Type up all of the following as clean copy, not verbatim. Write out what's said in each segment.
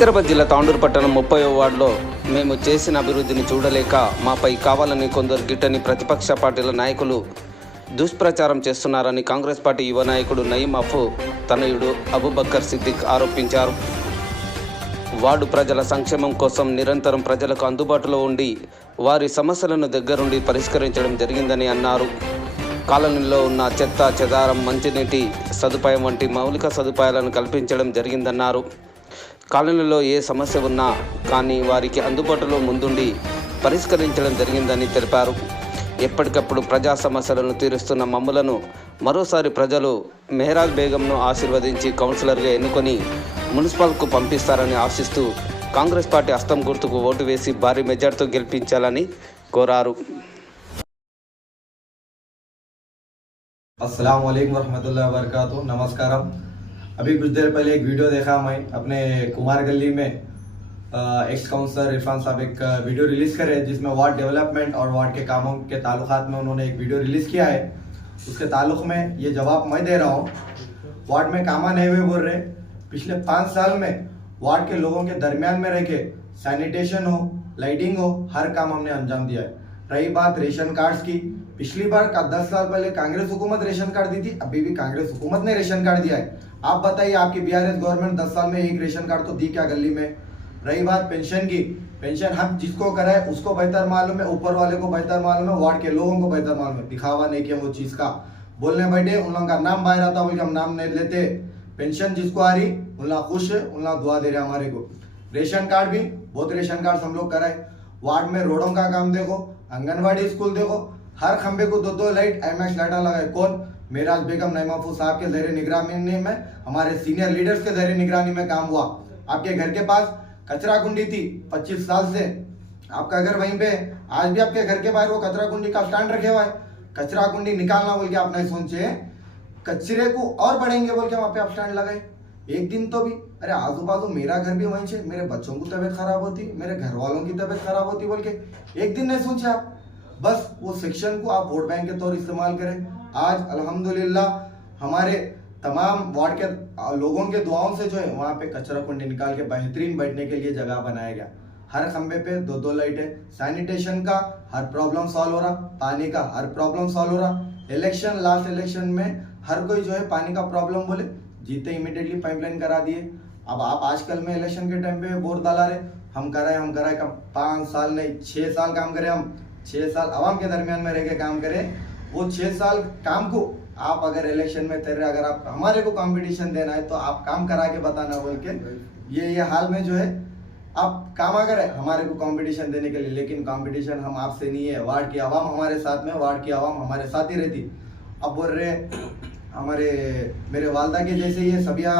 వికారాబాద్ జిల్లా తాండూరు పట్టణం 30వ వార్డులో మేము చేసిన అభివృద్ధిని చూడలేక మాపై కావాలని కొందరు గిట్టని ప్రతిపక్ష పార్టీల నాయకులు దుష్ప్రచారం చేస్తున్నారని కాంగ్రెస్ పార్టీ యువ నాయకుడు నయీం అఫు తనయుడు అబూబకర్ సిద్దిక్ ఆరోపించారు. వార్డు ప్రజల సంక్షేమం కోసం నిరంతరం ప్రజలకు అందుబాటులో ఉండి వారి సమస్యలను దగ్గరుండి పరిష్కరించడం జరిగిందని అన్నారు. కాలనీలో ఉన్న చెత్త చెదారం, మంచినీటి సదుపాయం వంటి మౌలిక సదుపాయాలను కల్పించడం జరిగిందన్నారు. కాలనీలో ఏ సమస్య ఉన్నా కానీ వారికి అందుబాటులో ముందుండి పరిష్కరించడం జరిగిందని తెలిపారు. ఎప్పటికప్పుడు ప్రజా సమస్యలను తీరుస్తున్న మమ్మలను మరోసారి ప్రజలు మెహరాజ్ బేగంను ఆశీర్వదించి కౌన్సిలర్గా ఎన్నుకొని మున్సిపల్కు పంపిస్తారని ఆశిస్తూ కాంగ్రెస్ పార్టీ హస్తం గుర్తుకు ఓటు వేసి భారీ మెజార్టీతో గెలిపించాలని కోరారు. अस्सलाम वालेकुम रहमतुल्लाहि व बरकातुहू। नमस्कारम। अभी कुछ देर पहले एक वीडियो देखा मैं अपने कुमार गली में एक्स काउंसलर इरफान साहब एक वीडियो रिलीज करे जिसमें वार्ड डेवलपमेंट और वार्ड के कामों के ताल्लुकात में उन्होंने एक वीडियो रिलीज किया है। उसके ताल्लुक में ये जवाब मैं दे रहा हूँ। वार्ड में कामा नहीं हुए बोल रहे। पिछले 5 साल में वार्ड के लोगों के दरमियान में रह के सैनिटेशन हो, लाइटिंग हो, हर काम हमने अंजाम दिया है। रही बात रेशन कार्ड्स की, पिछली बार का 10 साल पहले कांग्रेस हुकूमत रेशन कार्ड दी थी, अभी भी कांग्रेस हुकूमत ने रेशन कार्ड दिया है। आप बताइए, आपकी बीआरएस गवर्नमेंट 10 साल में एक रेशन कार्ड तो दी क्या गली में? रही बात पेंशन की, पेंशन हम जिसको कराए उसको बेहतर मालूम है, ऊपर वाले को बेहतर मालूम है, वार्ड के लोगों को बेहतर मालूम है। दिखावा नहीं किया वो चीज का। बोलने बैठे उन लोगों का नाम बाहर आता बोल के हम नाम नहीं लेते। पेंशन जिसको आ रही उन लोग खुश है, उन लोग दुआ दे रहे हमारे को। रेशन कार्ड भी बहुत रेशन कार्ड हम लोग कराए। वार्ड में रोडों का काम देखो, आंगनबाड़ी स्कूल देखो, हर खंबे को 2-2 लाइट एमएक्स लाइटा लगाए। कौन? मेहराज बेगम नईम अफू साहब के ज़रिए निगरानी में, हमारे सीनियर लीडर्स के ज़रिए निगरानी में काम हुआ। आपके घर के पास कचरा कुंडी थी 25 साल से, आपका घर वहीं पे, आज भी आपके घर के बाहर वो कचरा कुंडी का स्टैंड रखे हुआ है। कचरा कुंडी निकालना बोल के आप नहीं सोचे, कचरे को और बढ़ेंगे बोल के वहाँ पे आप स्टैंड लगाए। एक दिन तो भी अरे आजू बाजू मेरा घर भी वहीं से, मेरे बच्चों की तबीयत खराब होती, मेरे घर वालों की तबीयत खराब होती बोल के एक दिन नहीं सोचे आप। बस वो सेक्शन को आप वोट बैंक के तौर इस्तेमाल करें। आज अल्हम्दुलिल्लाह हमारे तमाम वार्ड के लोगों के दुआओं से जो है वहाँ पे कचरा कुंडी निकाल के बेहतरीन बैठने के लिए जगह बनाया गया। हर खंबे पे 2-2 लाइटें। सैनिटेशन का हर प्रॉब्लम सॉल्व हो रहा, पानी का हर प्रॉब्लम सॉल्व हो रहा। इलेक्शन, लास्ट इलेक्शन में हर कोई जो है पानी का प्रॉब्लम बोले, जीते इमीडिएटली पाइपलाइन करा दिए। अब आप आजकल में इलेक्शन के टाइम पे बोर डाला रहे, हम कराए कम 5 साल नहीं 6 साल काम करें। हम 6 साल आवाम के दरमियान में रह के काम करें। वो 6 साल काम को आप अगर इलेक्शन में तैयार, अगर आप हमारे को कंपटीशन देना है तो आप काम करा के बताना बोल के ये हाल में जो है आप काम अगर है हमारे को कंपटीशन देने के लिए, लेकिन कंपटीशन हम आपसे नहीं है। वार्ड की आवाम हमारे साथ में, वार्ड की आवाम हमारे साथ ही रहती। अब बोल रहे हमारे मेरे वालदा के जैसे ये सबिया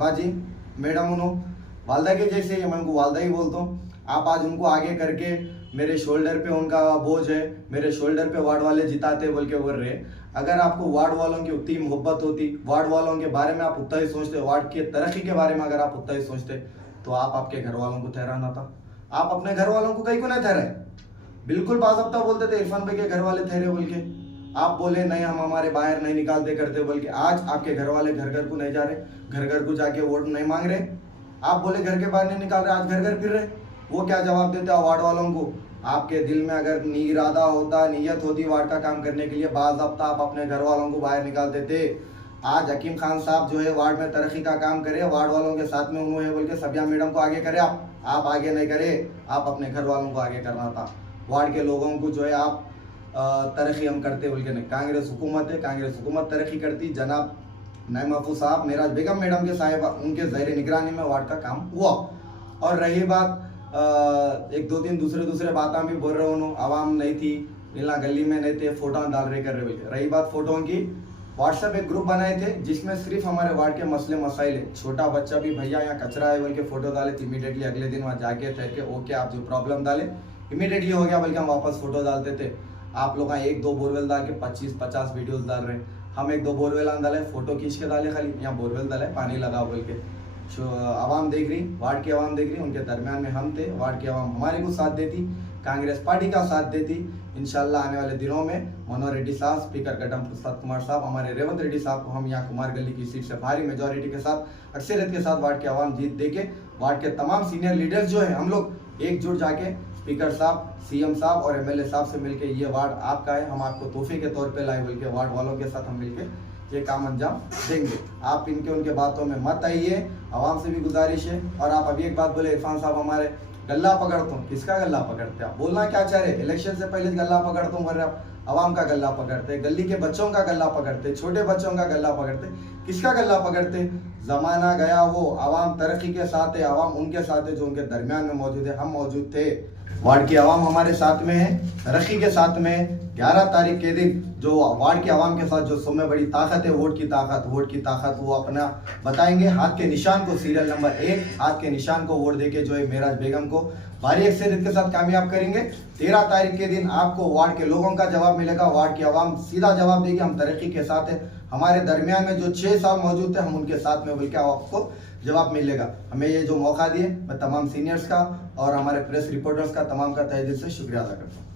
बाजी मैडम, उन्होंने वालदा के जैसे मैं उनको वालदा ही बोलता हूँ। आप आज उनको आगे करके मेरे शोल्डर पे उनका बोझ है, मेरे शोल्डर पे वार्ड वाले जिताते बोल के बोल रहे। अगर आपको वार्ड वालों की उतनी मोहब्बत होती, वार्ड वालों के बारे में आप उतना ही सोचते, वार्ड की तरक्की के बारे में अगर आप उतना ही सोचते तो आप आपके घर वालों को ठहराना था। आप अपने घर वालों को कहीं को नहीं ठहराए। बिल्कुल बाज़ाब्ता बोलते थे इरफान भाई के घर वाले ठहरे बोल के, आप बोले नहीं हम हमारे बाहर नहीं निकालते करते बोल के। आज आपके घर वाले घर घर को नहीं जा रहे, घर घर को जाके वोट नहीं मांग रहे। आप बोले घर के बाहर नहीं निकाल रहे, आज घर घर फिर रहे। वो क्या जवाब देते हैं वार्ड वालों को? आपके दिल में अगर इरादा होता, नीयत होती वार्ड का काम करने के लिए, बाज़ाब्ता आप अपने घर वालों को बाहर निकाल देते। आज हकीम खान साहब जो है वार्ड में तरक्की का काम करे, वार्ड वालों के साथ में उन्होंने बोल के सबिया मैडम को आगे करे। आप आगे नहीं करे, आप अपने घर वालों को आगे करना था। वार्ड के लोगों को जो है आप तरक्की हम करते बोल के नहीं। कांग्रेस हुकूमत है, कांग्रेस हुकूमत तरक्की करती। जनाब नईम अफू साहब, मेहराज बेगम मैडम के साहिबा, उनके ज़रिए निगरानी में वार्ड का काम हुआ। और रही बात 1-2 दूसरे बातें भी बोल रहे उन्होंने, आवाम नहीं थी, मिलना गली में नहीं थे, फोटो डाल रहे कर रहे बोल के। रही बात फोटो की, व्हाट्सएप एक ग्रुप बनाए थे जिसमें सिर्फ हमारे वार्ड के मसले मसाइल है। छोटा बच्चा भी भैया यहाँ कचरा है बोल के फोटो डाले, इमीडिएटली अगले दिन वहाँ जाके ठहर के ओके आप जो प्रॉब्लम डाले इमीडिएटली हो गया बोल के हम वापस फोटो डालते थे। आप लोग 1-2 बोरवेल डाल के 25-50 वीडियोस डाल रहे हैं। हम 1-2 बोरवेल डाले, फोटो खींच के डाले, खाली यहाँ बोरवेल डाले, पानी लगा बोल के। आवाम देख रही, वार्ड की आवाम देख रही, उनके दरमियान में हम थे, वार्ड की आवाम हमारे को साथ देती। कांग्रेस पार्टी का साथ देती। इंशाल्लाह आने वाले दिनों में मनोहर रेड्डी साहब, स्पीकर गड्डम प्रसाद कुमार साहब, हमारे रेवंत रेड्डी साहब को हम यहाँ कुमार गली की सीट से भारी मेजोरिटी के साथ, अक्सरियत के साथ वार्ड की आवाम जीत देके, वार्ड के तमाम सीनियर लीडर्स जो है हम लोग एकजुट जाके स्पीकर साहब, सीएम साहब और एमएलए साहब से मिलके ये वार्ड आपका है, हम आपको तोहफे के तौर पे लाए, बल्कि वार्ड वालों के साथ हम मिलके ये काम अंजाम देंगे। आप इनके उनके बातों में मत आइए, आवाम से भी गुजारिश है। और आप अभी एक बात बोले इरफान साहब हमारे गल्ला पकड़ता हूँ, किसका गल्ला पकड़ते आप? बोलना क्या चाह रहे? इलेक्शन से पहले गल्ला पकड़ता हूँ, बोल आप आवाम का गल्ला पकड़ते, गली के बच्चों का गल्ला पकड़ते, छोटे बच्चों का गल्ला पकड़ते, किसका गल्ला पकड़ते? जमाना गया वो, आवाम तरक्की के साथ है, आवाम उनके साथ है जो उनके दरमियान में मौजूद है, हम मौजूद थे। वार्ड की आवाम हमारे साथ में है, तरक्की के साथ में। 11 तारीख के दिन जो वार्ड की आवाम के साथ जो सब में बड़ी ताकत है, वोट की ताकत वो अपना बताएंगे। हाथ के निशान को सीरियल नंबर 1 हाथ के निशान को वोट देके जो है मेराज बेगम को भारी अक्सरियत के साथ कामयाब करेंगे। 13 तारीख के दिन आपको वार्ड के लोगों का जवाब मिलेगा, वार्ड की आवाम सीधा जवाब देगी, हम तरक्की के साथ है, हमारे दरमियान में जो 6 साल मौजूद थे हम उनके साथ में, बल्कि आपको जवाब मिलेगा। हमें ये जो मौका दिए, मैं तमाम सीनियर्स का और हमारे प्रेस रिपोर्टर्स का तमाम का तहे दिल से शुक्रिया अदा करता हूँ।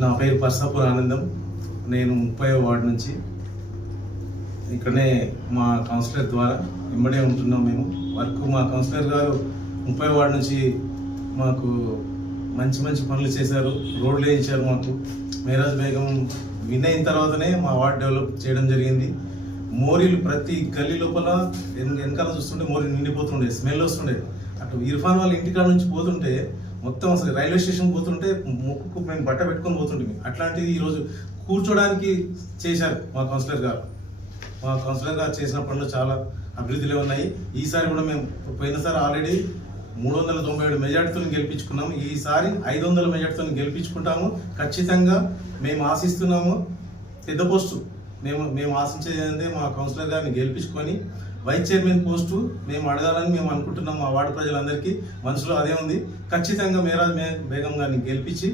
నా పేరు పర్సాపూర్ ఆనందం, నేను 30వ వార్డు నుంచి ఇక్కడనే మా కౌన్సిలర్ ద్వారా ఇమ్మడే ఉంటున్నాం. మేము వర్క్ మా కౌన్సిలర్ గారు 30వ వార్డు నుంచి మాకు మంచి మంచి పనులు చేశారు, రోడ్లు వేయించారు. మాకు మేరాజ్ బేగం విన్ అయిన తర్వాతనే మా వార్డు డెవలప్ చేయడం జరిగింది. మోరీలు ప్రతి గల్లీ లోపల వెనకాల చూస్తుంటే మోరీలు నిండిపోతుండే, స్మెల్ వస్తుండే. అటు ఇర్ఫాన్ వాళ్ళ ఇంటికాడ నుంచి పోతుంటే మొత్తం అసలు రైల్వే స్టేషన్ పోతుంటే ముక్కు మేము బట్ట పెట్టుకొని పోతుంటే, అట్లాంటిది ఈరోజు కూర్చోడానికి చేశారు మా కౌన్సిలర్ గారు. మా కౌన్సిలర్ గారు చేసిన పనులు చాలా అభివృద్ధిలో ఉన్నాయి. ఈసారి కూడా మేము పోయినసారి ఆల్రెడీ 397 మెజార్టీతో గెలిపించుకున్నాము. ఈసారి 500 మెజార్టీతో గెలిపించుకుంటాము ఖచ్చితంగా. మేము ఆశిస్తున్నాము పెద్ద పోస్టు. మేము ఆశించేది ఏంటంటే మా కౌన్సిలర్ గారిని గెలిపించుకొని వైస్ చైర్మన్ పోస్టు మేము అడగాలని మేము అనుకుంటున్నాం. మా వార్డు ప్రజలందరికీ మనసులో అదే ఉంది. ఖచ్చితంగా మేరాజ్ బేగం గారిని గెలిపించి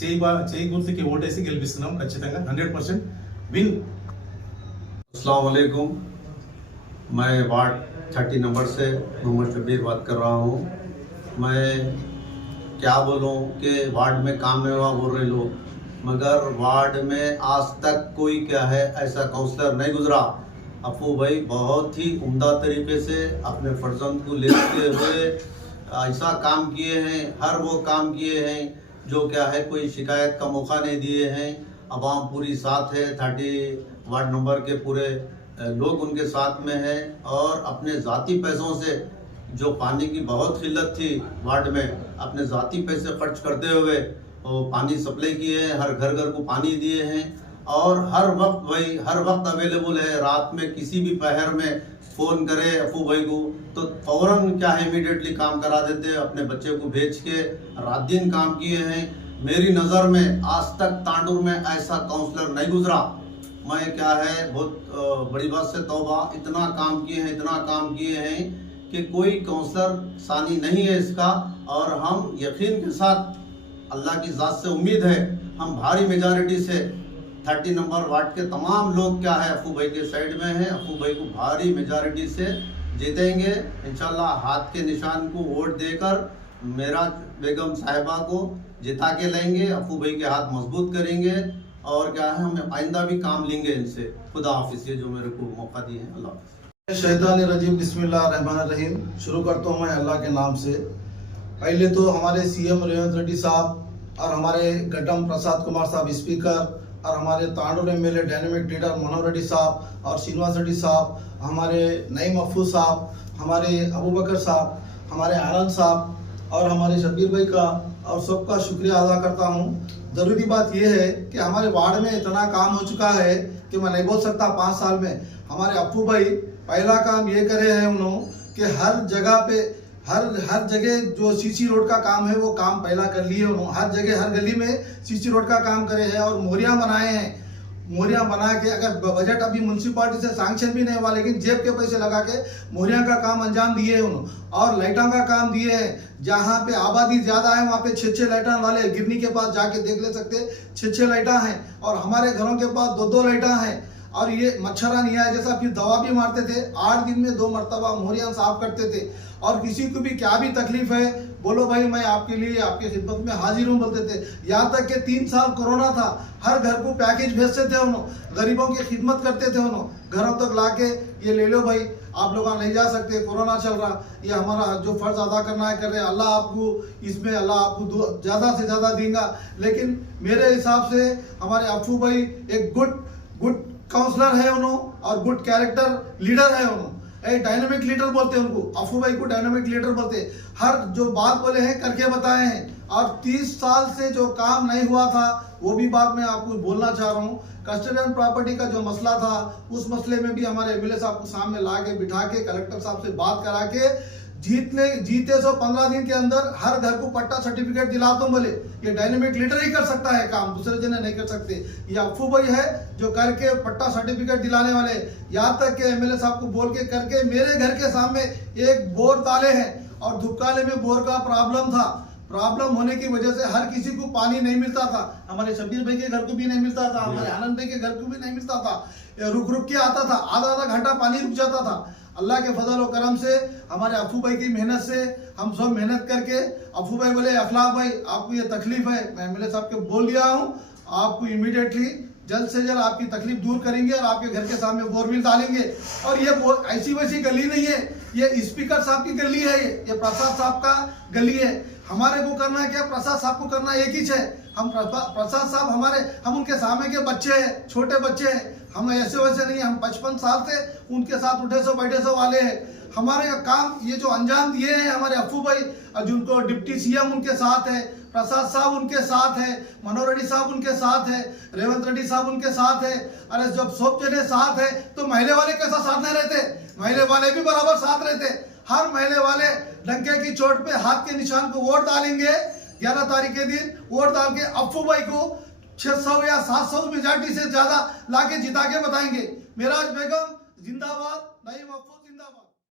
చేయి గుర్తుకి ఓటేసి గెలిపిస్తున్నాం ఖచ్చితంగా 100% విన్. अस्सलाम वालेकुम, मैं वार्ड 30 नंबर से मोहम्मद शबीर बात कर रहा हूँ। मैं क्या बोलूँ कि वार्ड में काम में हुआ बोल रहे लोग, मगर वार्ड में आज तक कोई क्या है ऐसा काउंसलर नहीं गुजरा। अफू भाई बहुत ही उम्दा तरीके से अपने फर्जंद को लेते हुए ऐसा काम किए हैं, हर वो काम किए हैं जो क्या है कोई शिकायत का मौका नहीं दिए हैं। आवाम पूरी साथ है, 30 वार्ड नंबर के पूरे लोग उनके साथ में हैं। और अपने ज़ाती पैसों से जो पानी की बहुत किल्लत थी वार्ड में, अपने ज़ाती पैसे खर्च करते हुए वो पानी सप्लाई किए हैं, हर घर घर को पानी दिए हैं। और हर वक्त भाई हर वक्त अवेलेबल है। रात में किसी भी पहर में फ़ोन करे अफू भाई को तो फ़ौरन क्या है इमीडिएटली काम करा देते हैं। अपने बच्चे को भेज के रात दिन काम किए हैं। मेरी नज़र में आज तक तांडुर में ऐसा काउंसलर नहीं गुजरा। मैं क्या है बहुत बड़ी बात से तौबा, इतना काम किए हैं कि कोई काउंसलर सानी नहीं है इसका। और हम यकीन के साथ अल्लाह की ज़ात से उम्मीद है हम भारी मेजॉरिटी से 30 नंबर वार्ड के तमाम लोग क्या है अफू भाई के साइड में हैं। अफू भाई को भारी मेजॉरिटी से जीतेंगे इंशाल्लाह। हाथ के निशान को वोट देकर मेराज बेगम साहिबा को जिता के लेंगे। अफू भाई के हाथ मजबूत करेंगे और क्या है हम आइंदा भी काम लेंगे इनसे। खुदा हाफिज़, ये जो मेरे को मौका दिए हैं। अल्लाह हाफिज़। शैतानिर्रजीम, बिस्मिल्लाहिर्रहमानिर्रहीम। शुरू करता हूँ मैं अल्लाह के नाम से। पहले तो हमारे सीएम रेवंत रेड्डी साहब और हमारे गड्डम प्रसाद कुमार साहब स्पीकर और हमारे तांडुर एमएलए डायनेमिक लीडर मनोहर रेड्डी साहब और श्रीनिवास रेड्डी साहब, हमारे नईम अफू साहब, हमारे अबू बकर साहब, हमारे आनंद साहब और हमारे शब्बीर भाई का और सबका शुक्रिया अदा करता हूँ। ज़रूरी बात यह है कि हमारे वार्ड में इतना काम हो चुका है कि मैं नहीं बोल सकता 5 साल में। हमारे अप्पू भाई पहला काम ये करे हैं उन्होंने कि हर जगह पे हर जगह जो सीसी रोड का काम है वो काम पहला कर लिए उन्होंने। हर जगह हर गली में सीसी रोड का काम करे हैं और मोरियाँ बनाए हैं। मोरियाँ बना के अगर बजट अभी म्यूनसिपालिटी से सैंक्शन भी नहीं हुआ लेकिन जेब के पैसे लगा के मोरियाँ का काम अंजाम दिए हैं उन्होंने। और लाइटों का काम दिए हैं। जहाँ पे आबादी ज़्यादा है वहाँ पे 6 लाइटा वाले गिरनी के पास जाके देख ले सकते 6 लाइटा हैं। और हमारे घरों के पास 2 लाइटा हैं। और ये मच्छरा नहीं आया जैसा, फिर दवा भी मारते थे, 8 दिन में 2 मरतबा मोहरियां साफ करते थे। और किसी को भी क्या भी तकलीफ है बोलो भाई मैं आपके लिए आपके खिदमत में हाजिर हूँ बोलते थे। यहाँ तक कि 3 साल कोरोना था, हर घर को पैकेज भेजते थे उन्होंने, गरीबों की खिदमत करते थे उन्होंने, घरों तक लाके ये ले लो भाई, आप लोग नहीं जा सकते, कोरोना चल रहा, ये हमारा जो फर्ज अदा करना है कर रहे हैं, अल्लाह आपको इसमें अल्लाह आपको ज़्यादा से ज़्यादा देगा। लेकिन मेरे हिसाब से हमारे अफू भाई एक गुड काउंसलर है उन्होंने और गुड कैरेक्टर लीडर है उन्होंने, एक डायनामिक लीडर बोलते हैं उनको, अफू भाई को डायनामिक लीडर बोलते हैं। हर जो बात बोले हैं करके बताए हैं, और 30 साल से जो काम नहीं हुआ था वो भी बात मैं आपको बोलना चाह रहा हूँ। कस्टोडियन प्रॉपर्टी का जो मसला था उस मसले में भी हमारे एमएलए साहब को सामने ला के बिठा के कलेक्टर साहब से बात करा के जीते 15 दिन के अंदर हर घर को पट्टा सर्टिफिकेट दिलाता हूं बोले। ये डायनेमिक लीडर ही कर सकता है काम, दूसरे जने नहीं कर सकते। ये अफू भाई है जो करके पट्टा सर्टिफिकेट दिलाने वाले, यहाँ तक के एमएलए साहब को बोल के करके मेरे घर के सामने एक बोर डाले हैं, और धुपकाले में बोर का प्रॉब्लम होने की वजह से हर किसी को पानी नहीं मिलता था। हमारे शबीर भाई के घर को भी नहीं मिलता था, हमारे आनंद भाई के घर को भी नहीं मिलता था, रुक के आता था, आधा घंटा पानी रुक जाता था। अल्लाह के फजल और करम से हमारे अफू भाई की मेहनत से हम सब मेहनत करके, अफू भाई बोले अफलाह भाई आपको ये तकलीफ है, मैं एमएलए साहब को बोल दिया हूँ, आपको इमीडिएटली जल्द से जल्द आपकी तकलीफ दूर करेंगे और आपके घर के सामने बोरवेल डालेंगे। और ये ऐसी वैसी गली नहीं है, ये स्पीकर साहब की गली है, ये प्रसाद साहब का गली है। हमारे को करना है क्या, प्रसाद साहब को करना एक ही है। हम प्रसाद साहब हम उनके सामने के बच्चे हैं, छोटे बच्चे हैं, हम ऐसे वैसे नहीं, हम 55 साल से उनके साथ उठे सो बैठे सो वाले हैं। हमारे काम ये जो अंजाम दिए हैं हमारे अफू भाई, जिनको डिप्टी सीएम उनके साथ है, प्रसाद साहब उनके साथ है, मनोहर रेड्डी साहब उनके साथ है, रेवंत रेड्डी साहब उनके साथ है। अरे जब सब जने साथ है तो महले वाले कैसा साथ नहीं रहते, महले वाले भी बराबर साथ रहते। हर महले वाले डंके की चोट पे हाथ के निशान को वोट डालेंगे। 11 तारीख के दिन वोट डाल के अफू भाई को 600 या 700 मेजॉरिटी से ज्यादा लाके जिता के बताएंगे। मेराज बेगम जिंदाबाद, नईम अफू जिंदाबाद।